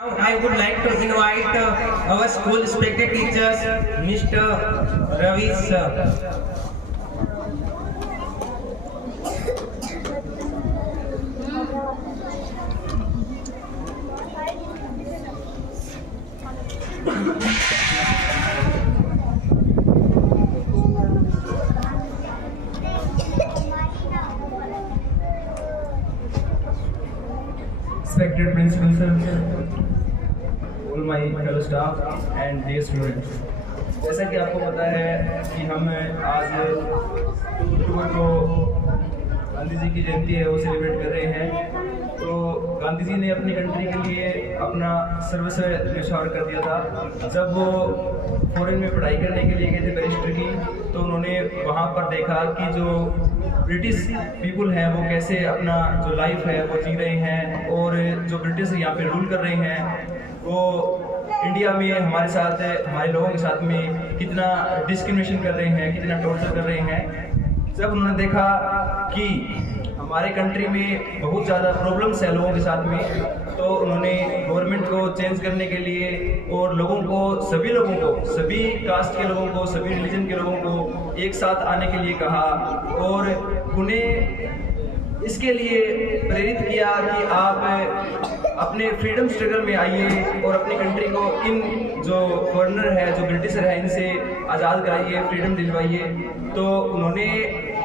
Now I would like to invite our school respected teachers, Mr. Ravi sir. Respected principal sir, all my fellow staff and dear students, जैसा कि आपको पता है कि हम आज 2 अक्टूबर को गांधी जी की जयंती है वो सेलिब्रेट कर रहे हैं। तो गांधी जी ने अपनी कंट्री के लिए अपना सर्वस्व न्यौछावर कर दिया था। जब वो फॉरेन में पढ़ाई करने के लिए गए थे बैरिस्टर की, तो उन्होंने वहाँ पर देखा कि जो ब्रिटिश पीपल हैं वो कैसे अपना जो लाइफ है वो जी रहे हैं, और जो ब्रिटिश यहाँ पे रूल कर रहे हैं वो इंडिया में हमारे साथ हमारे लोगों के साथ में कितना डिस्क्रिमिनेशन कर रहे हैं, कितना टॉर्चर कर रहे हैं। जब उन्होंने देखा कि हमारे कंट्री में बहुत ज़्यादा प्रॉब्लम्स है लोगों के साथ में, तो उन्होंने गवर्नमेंट को चेंज करने के लिए और लोगों को, सभी लोगों को, सभी कास्ट के लोगों को, सभी रिलीजन के लोगों को एक साथ आने के लिए कहा और उन्हें इसके लिए प्रेरित किया कि आप अपने फ्रीडम स्ट्रगल में आइए और अपनी कंट्री को इन जो फॉरेनर है, जो ब्रिटिशर है, इनसे आज़ाद कराइए, फ्रीडम दिलवाइए। तो उन्होंने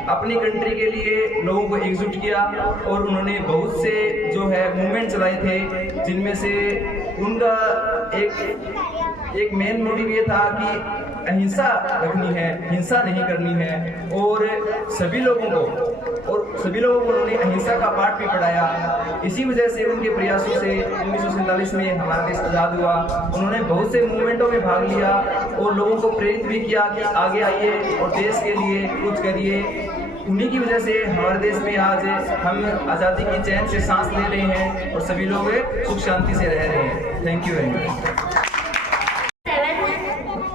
अपनी कंट्री के लिए लोगों को एकजुट किया और उन्होंने बहुत से जो है मूवमेंट चलाए थे, जिनमें से उनका एक मेन मोटिव ये था कि अहिंसा रखनी है, हिंसा नहीं करनी है, और सभी लोगों को उन्होंने अहिंसा का पाठ भी पढ़ाया। इसी वजह से उनके प्रयासों से 1947 में हमारा देश आज़ाद हुआ। उन्होंने बहुत से मूवमेंटों में भाग लिया और लोगों को प्रेरित भी किया कि आगे आइए और देश के लिए कुछ करिए। उन्हीं की वजह से हमारे देश में आज हम आज़ादी की चैन से सांस ले रहे हैं और सभी लोग सुख शांति से रह रहे हैं। Thank you very much.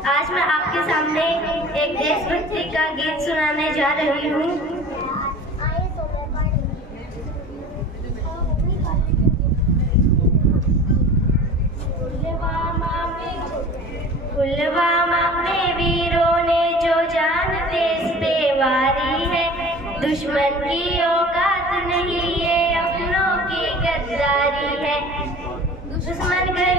आज मैं आपके सामने एक देशभक्ति का गीत सुनाने जा रही हूँ। पुलवामा में वीरों ने जो जान देश पे वारी है, दुश्मन की औकात नहीं, ये अपनों की गद्दारी है। दुश्मन घर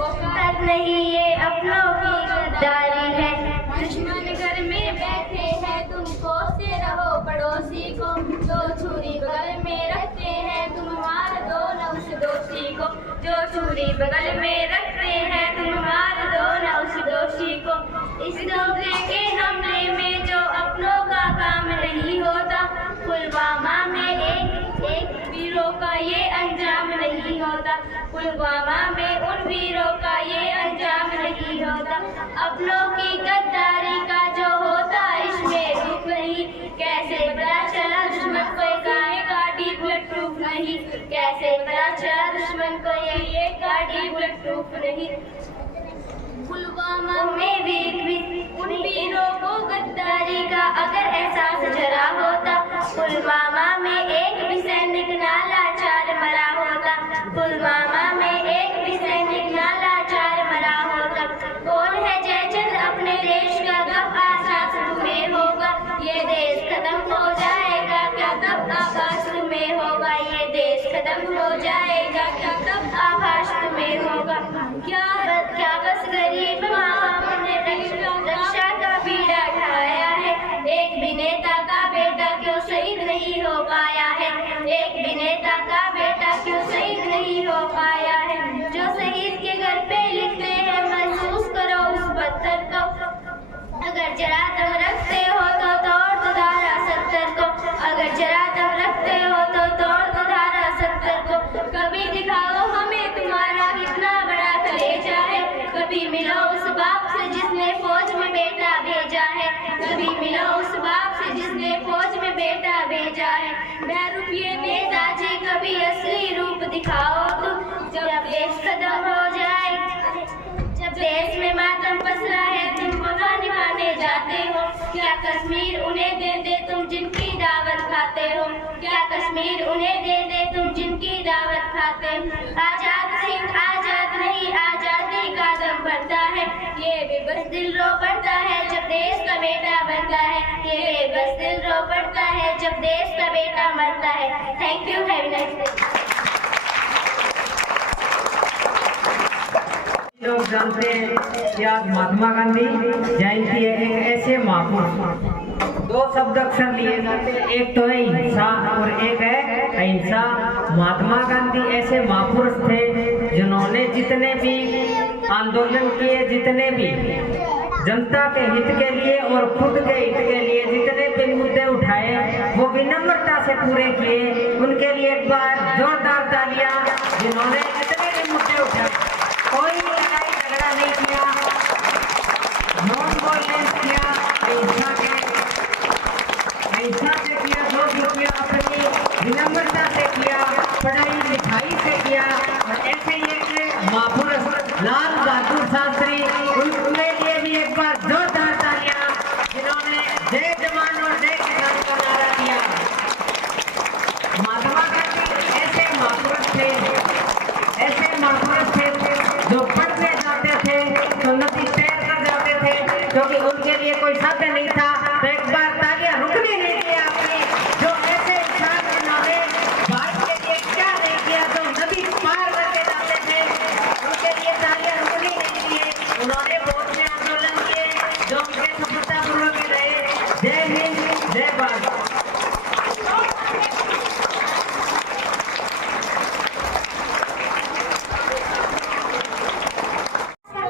औकात नहीं, ये अपनों की गद्दारी है। दुश्मन घर में बैठे हैं, तुम कोसते रहो पड़ोसी को, जो छुरी बगल में रखते हैं तुम मार दो न उस दोषी को, जो छुरी बगल में रखते हैं तुम मार दो न उस दोषी को। इस दूसरे के हमले में जो अपनों का काम नहीं होता, पुलवामा में एक वीरों का ये अंजाम नहीं होता, पुलवामा में उन वीरों का ये अंजाम नहीं होता। अपनों की गद्दारी का जो होता इसमें दुख नहीं, कैसे पता चला दुश्मन को ये गाड़ी बुलेट प्रूफ नहीं, कैसे पता चला दुश्मन को ये गाड़ी बुलेट प्रूफ नहीं। पुलवामा में उन वीरों को गद्दारी का अगर एहसास जरा होता, पुलवामा में एक भी सैनिक ना लाचार मरा होता, पुलवामा में एक भी सैनिक ना लाचार मरा होता। कौन है जयचंद अपने देश का, कब आकाश तुम्हें होगा, ये देश खत्म हो जाएगा क्या, तब आकाश तुम्हें होगा, ये देश खत्म हो जाएगा क्या, तब आकाश तुम्हें होगा। क्या बस गरीब माँ बाप ने रक्षा का बीड़ा ढाया है, एक भी नेता का बेटा क्यों शहीद नहीं हो पाया है, एक भी नेता का बेटा क्यों शहीद नहीं हो पाया है। जो शहीद के घर पे लिखते हैं महसूस करो उस पत्थर को, अगर जरा दम रखते हो तो तोड़ दो धारा 70 को, अगर जरा दम रखते हो तो तोड़ दो धारा 70 को। कभी दिखाओ हमें तुम्हारा कितना बड़ा कलेजा है, कभी मिलो उस बाप से जिसने फौज में बेटा भेजा है, कभी मिलो उस बाप से जिसने फौज में बेटा भेजा है। ₹10 नेताजी कभी असली रूप दिखाओ तुम, जब देश खत्म हो जाए, जब देश में मातम पसरा है तुम वहाँ निभाने जाते हो। क्या कश्मीर उन्हें दे दे तुम जिनकी दावत खाते हो, क्या कश्मीर उन्हें दे दे तुम जिनकी दावत खाते हो। आजाद ये बेबस दिल रो पड़ता है जब देश का बेटा बनता है। ये बेबस दिल रो पड़ता है जब देश का बेटा मरता है। Thank you, have a nice day. लोग जानते हैं कि आज महात्मा गांधी जयंती है। एक ऐसे महापुरुष, दो शब्द अक्सर लिए जाते हैं, एक तो है हिंसा और एक है अहिंसा। महात्मा गांधी ऐसे महापुरुष थे जिन्होंने जितने भी आंदोलन किए, जितने भी जनता के हित के लिए और खुद के हित के लिए जितने भी मुद्दे उठाए वो विनम्रता से पूरे किए। उनके लिए एक बार जोरदार तालियां, जिन्होंने इतने भी मुद्दे उठाए, कोई लड़ाई झगड़ा नहीं किया, नॉन वायलेंस किया, अहिंसा से किया, जो भी किया अपनी विनम्रता से किया, पढ़ाई लिखाई से किया। और ऐसे ही एक महापुरुष लाल बहादुर शास्त्री, उनके लिए भी एक बार जोरदार तालियां, जिन्होंने जय जवान और जय किसान का नारा दिया। महात्मा गांधी ऐसे महापुरुष थे, ऐसे महापुरुष थे जो पढ़ने जाते थे तो नदी तैर कर जाते थे, क्योंकि उनके लिए कोई साधन नहीं था। तो एक बार तालियां रुकनी नहीं थी आपने, जो ऐसे इंसान जिन्होंने भारत के लिए क्या नहीं किया, जो नदी पार करके जाते थे, उनके लिए तालियां रुकनी नहीं थी। उन्होंने बहुत से आंदोलन किए जो उनके सफलतापूर्वक रहे। जय हिंद, जय Bharat.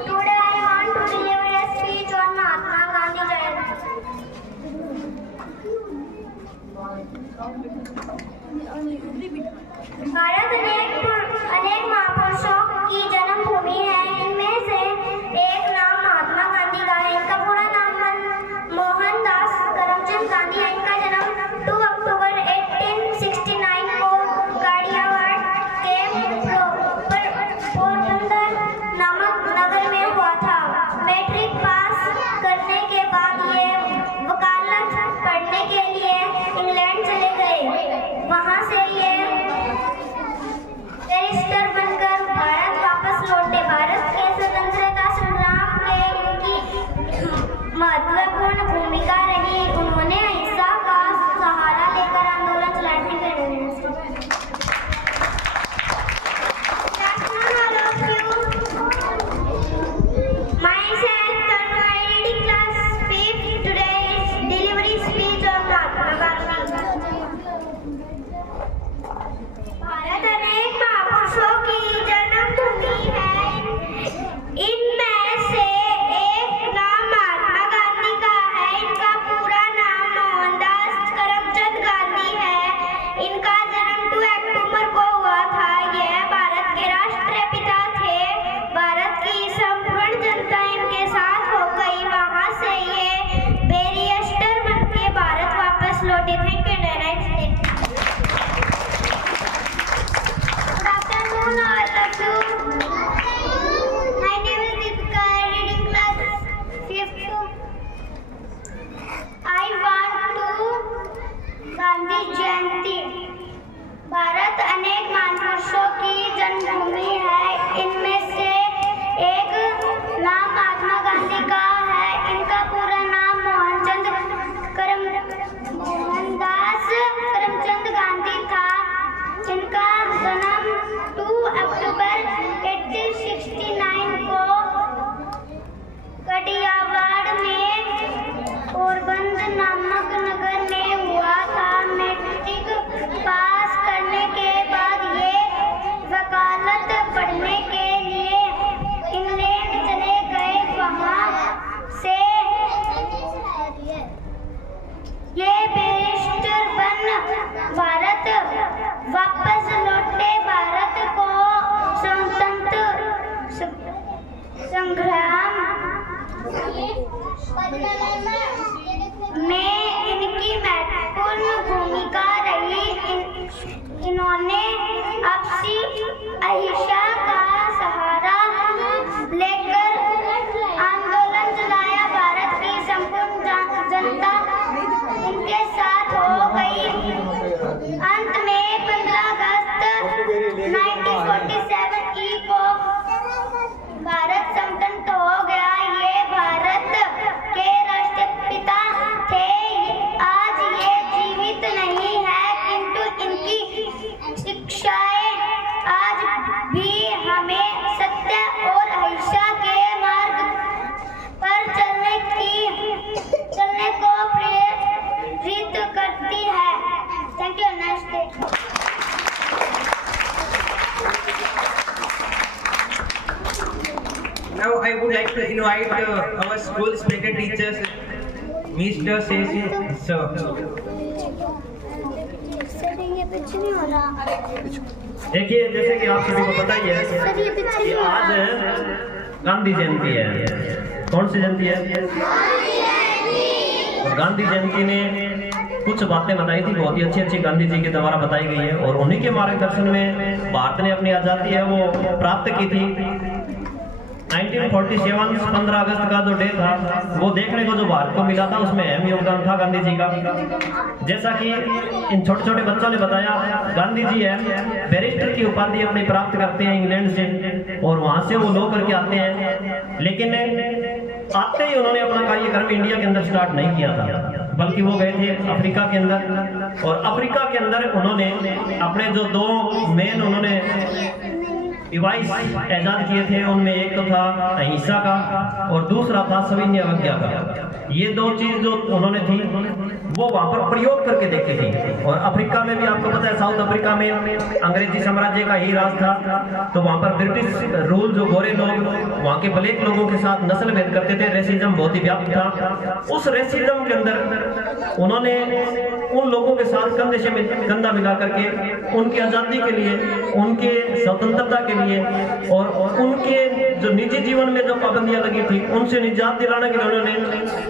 Today I want to deliver a speech on Mahatma Gandhi Jayanti. Bharat अनेक महापुरुषों की जन्मभूमि है। इनमें से एक नाम महात्मा गांधी का है। इनका पूरा नाम मोहनदास करमचंद गांधी है। इनका जन्म 2 अक्टूबर 1869 को गाड़ियावाड़ के पोरबंदर नामक नगर में हुआ था। मैट्रिक पास करने के बाद ये वकालत पढ़ने के लिए इंग्लैंड चले गए। वहां से ये बैरिस्टर बनकर भारत वापस लौटे। भारत के स्वतंत्रता संग्राम में इनकी महत्वपूर्ण भूमिका रही। उन्होंने अहिंसा का सहारा लेकर आंदोलन चलाने के Myself, Tanvai, class 5th. Today is delivery speech on Mahatma Gandhi. Bharat अनेक महापुरुषों की जन्मभूमि है। इनमें से एक नाम महात्मा गांधी का है। इनका पूरा नाम मोहनदास करमचंद गांधी है। इनका जन्म 2 अक्टूबर को हुआ था। यह भारत के राष्ट्रपिता थे। भारत की संपूर्ण जनता इनके साथ हो गई। वहां से ये बैरिस्टर बनके भारत वापस लौटे। Thank you, next day. Good afternoon, all of you. My name is Deepika, reading class 5th. I want to Gandhi Jayanti. Bharat अनेक महापुरुषों की जन्मभूमि है। इनमें से एक नाम महात्मा गांधी का है। इनका पूरा नाम मोहनदास करमचंद गांधी था। इनका जन्म 2 अक्टूबर 1869 को गाड़ियावाड़ में पोरबंदर नामक नगर में हुआ था। मैट्रिक पास करने के बाद ये वकालत पढ़ने के लिए इंग्लैंड चले गए। वहां से ये बैरिस्टर बन भारत वापस लौटे। भारत को स्वतंत्र संग्राम में इनकी महत्वपूर्ण भूमिका रही। इन्होंने आपसी अहिंसा का सहारा लेकर आंदोलन चलाया। भारत की संपूर्ण जनता इनके साथ हो गई। अंत में 15 I would like to invite our school respected teachers, Mr. Seshi sir. देखिए, जैसे कि आप सभी को पता ही है कि आज गांधी जयंती है। कौन सी जयंती है? और गांधी जयंती ने कुछ बातें बताई थी, बहुत ही अच्छी अच्छी गांधी जी के द्वारा बताई गई है, और उन्हीं के मार्गदर्शन में भारत ने अपनी आज़ादी है वो प्राप्त की थी। 1947 15 अगस्त का जो डे था वो देखने को जो भारत को मिला था, उसमें अहम योगदान था गांधी जी का। जैसा कि इन छोटे छोटे बच्चों ने बताया, गांधी जी है बैरिस्टर की उपाधि अपनी प्राप्त करते हैं इंग्लैंड से, और वहां से वो लॉ करके आते हैं, लेकिन आते ही उन्होंने अपना कार्यक्रम इंडिया के अंदर स्टार्ट नहीं किया था, बल्कि वो गए थे अफ्रीका के अंदर, और अफ्रीका के अंदर उन्होंने अपने जो दो मेन उन्होंने डिवाइस ईजाद किए थे, उनमें एक तो था अहिंसा का और दूसरा था सविनय अवज्ञा का। ये दो चीज जो उन्होंने थी वो वहां पर प्रयोग करके देखी थी। और अफ्रीका में भी आपको पता है, साउथ अफ्रीका में अंग्रेजी साम्राज्य का ही राज था, तो वहां पर ब्रिटिश रूल, जो गोरे लोग वहां के ब्लैक लोगों के साथ नस्ल भेद करते थे, रेसिज्म बहुत ही व्याप्त था। उस रेसिज्म के अंदर उन्होंने उन लोगों के साथ कंधे से कंधा मिला करके उनकी आजादी के लिए, उनके स्वतंत्रता के लिए और उनके जो निजी जीवन में जो पाबंदियां लगी थी उनसे निजात दिलाने के लिए उन्होंने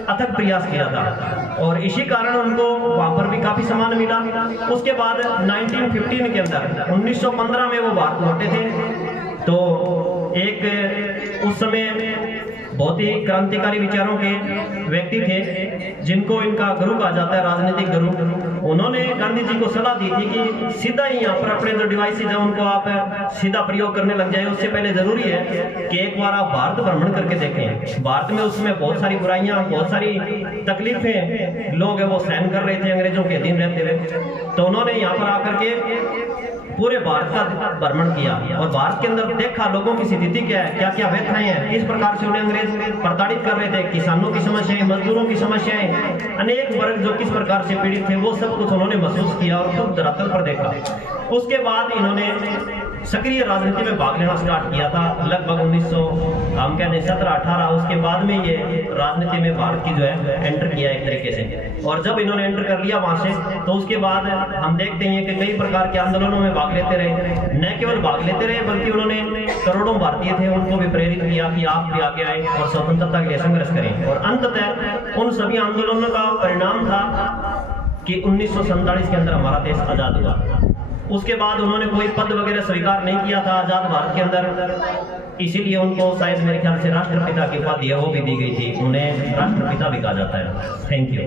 अथक प्रयास किया था, और इसी कारण उनको वहां पर भी काफी सम्मान मिला। उसके बाद 1915 के अंदर 1915 में वो भारत लौटे थे, तो एक उस समय बहुत ही क्रांतिकारी विचारों के व्यक्ति थे, जिनको इनका गुरु कहा जाता है, राजनीतिक गुरु। उन्होंने गांधी जी को सलाह दी थी कि सीधा ही यहाँ पर अपने जो डिवाइसेज है उनको आप सीधा प्रयोग करने लग जाए। उससे पहले जरूरी है कि एक बार आप भारत भ्रमण करके देखें। भारत में उस समय बहुत सारी बुराइयां, बहुत सारी तकलीफें लोग है वो सहन कर रहे थे अंग्रेजों के अधीन रहते हुए, तो उन्होंने यहाँ पर आकर के पूरे भारत का भ्रमण किया और भारत के अंदर देखा लोगों की स्थिति क्या है, क्या क्या व्यथाएं हैं, किस प्रकार से उन्हें अंग्रेज प्रताड़ित कर रहे थे, किसानों की समस्याएं, मजदूरों की समस्याएं, अनेक वर्ग जो किस प्रकार से पीड़ित थे, वो सब कुछ उन्होंने महसूस किया और खुद धरातल पर देखा। उसके बाद इन्होंने सक्रिय राजनीति में भाग लेना स्टार्ट किया था, लगभग 1917-18। उसके बाद में ये राजनीति में भारत की जो है एंटर किया एक तरीके से, और जब इन्होंने एंटर कर लिया वहां से, तो उसके बाद हम देखते हैं कि कई प्रकार के आंदोलनों में भाग लेते रहे। न केवल भाग लेते रहे बल्कि उन्होंने करोड़ों भारतीय थे उनको भी प्रेरित किया कि आप भी आगे आए और स्वतंत्रता के लिए संघर्ष करें। और अंततः उन सभी आंदोलनों का परिणाम था कि 1947 के अंदर हमारा देश आजाद हुआ। उसके बाद उन्होंने कोई पद वगैरह स्वीकार नहीं किया था आजाद भारत के अंदर, इसीलिए उनको शायद मेरे ख्याल से राष्ट्रपिता की उपाधि है वो भी दी गई थी, उन्हें राष्ट्रपिता भी कहा जाता है। Thank you.